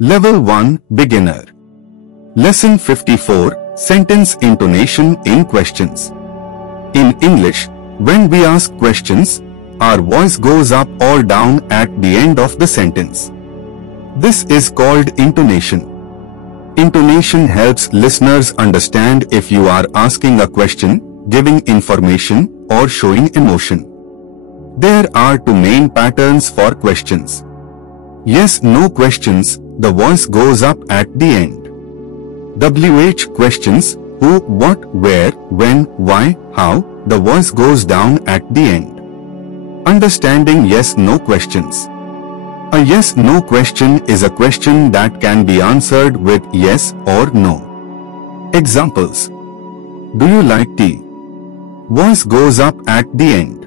Level 1 Beginner. Lesson 54 Sentence Intonation in Questions. In English, when we ask questions, our voice goes up or down at the end of the sentence. This is called intonation. Intonation helps listeners understand if you are asking a question, giving information, or showing emotion. There are two main patterns for questions. Yes/no questions, the voice goes up at the end. WH questions, who, what, where, when, why, how, the voice goes down at the end. Understanding yes/no questions. A yes/no question is a question that can be answered with yes or no. Examples. Do you like tea? Voice goes up at the end.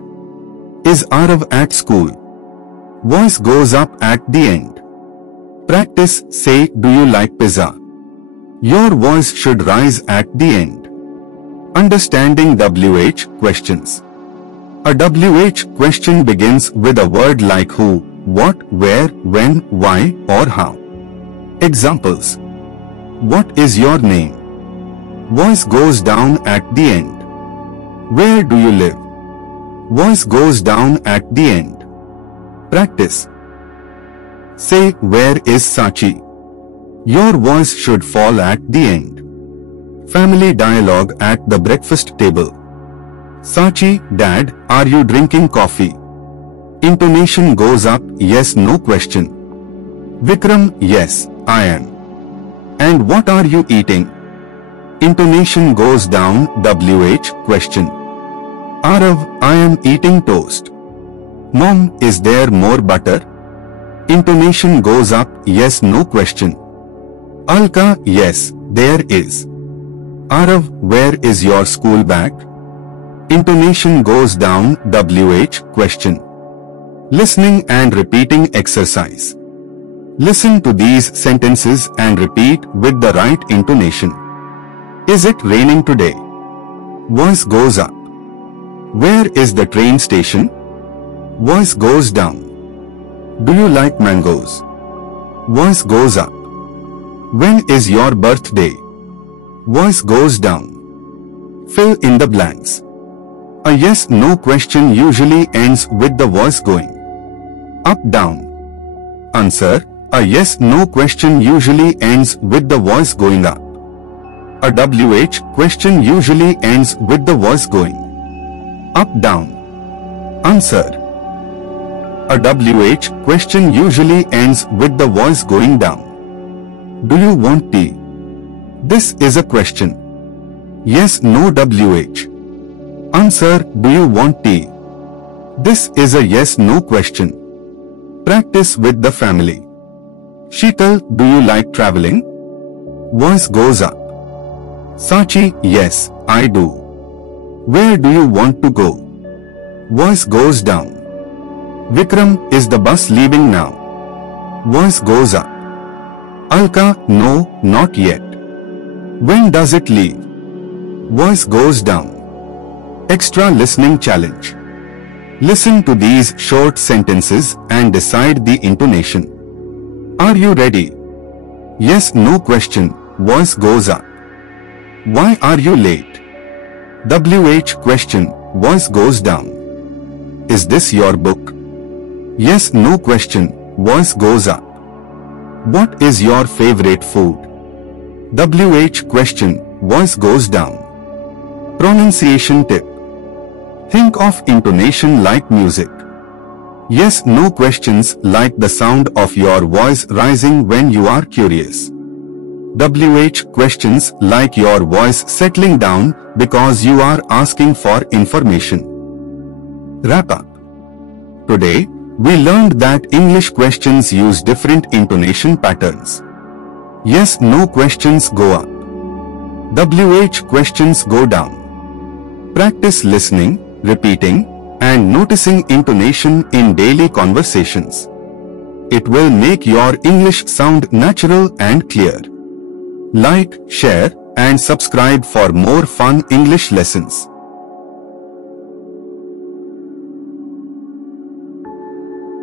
Is Arav at school? Voice goes up at the end. Practice, say, do you like pizza? Your voice should rise at the end. Understanding WH questions. A WH question begins with a word like who, what, where, when, why, or how. Examples. What is your name? Voice goes down at the end. Where do you live? Voice goes down at the end. Practice. Say, where is Sachi? Your voice should fall at the end. Family dialogue at the breakfast table. Sachi, Dad, are you drinking coffee? Intonation goes up, yes/no question. Vikram, yes, I am. And what are you eating? Intonation goes down, WH question. Arav, I am eating toast. Mom, is there more butter? Intonation goes up, yes/no question. Alka, yes, there is. Arav, where is your school bag? Intonation goes down, WH question. Listening and repeating exercise. Listen to these sentences and repeat with the right intonation. Is it raining today? Voice goes up. Where is the train station? Voice goes down. Do you like mangoes? Voice goes up. When is your birthday? Voice goes down. Fill in the blanks. A yes/no question usually ends with the voice going up, down. Answer. A yes/no question usually ends with the voice going up. A WH question usually ends with the voice going up, down. Answer. A WH question usually ends with the voice going down. Do you want tea? This is a question. Yes/no WH. Answer. Do you want tea? This is a yes/no question. Practice with the family. Sheetal, do you like traveling? Voice goes up. Sachi, yes, I do. Where do you want to go? Voice goes down. Vikram, is the bus leaving now? Voice goes up. Alka, no, not yet. When does it leave? Voice goes down. Extra listening challenge. Listen to these short sentences and decide the intonation. Are you ready? Yes/no question, voice goes up. Why are you late? WH question, voice goes down. Is this your book? Yes/no question, voice goes up. What is your favorite food? WH question, voice goes down. Pronunciation tip. Think of intonation like music. Yes/no questions like the sound of your voice rising when you are curious. WH questions like your voice settling down because you are asking for information. Wrap up. Today, we learned that English questions use different intonation patterns. Yes/no questions go up. WH questions go down. Practice listening, repeating, and noticing intonation in daily conversations. It will make your English sound natural and clear. Like, share, and subscribe for more fun English lessons.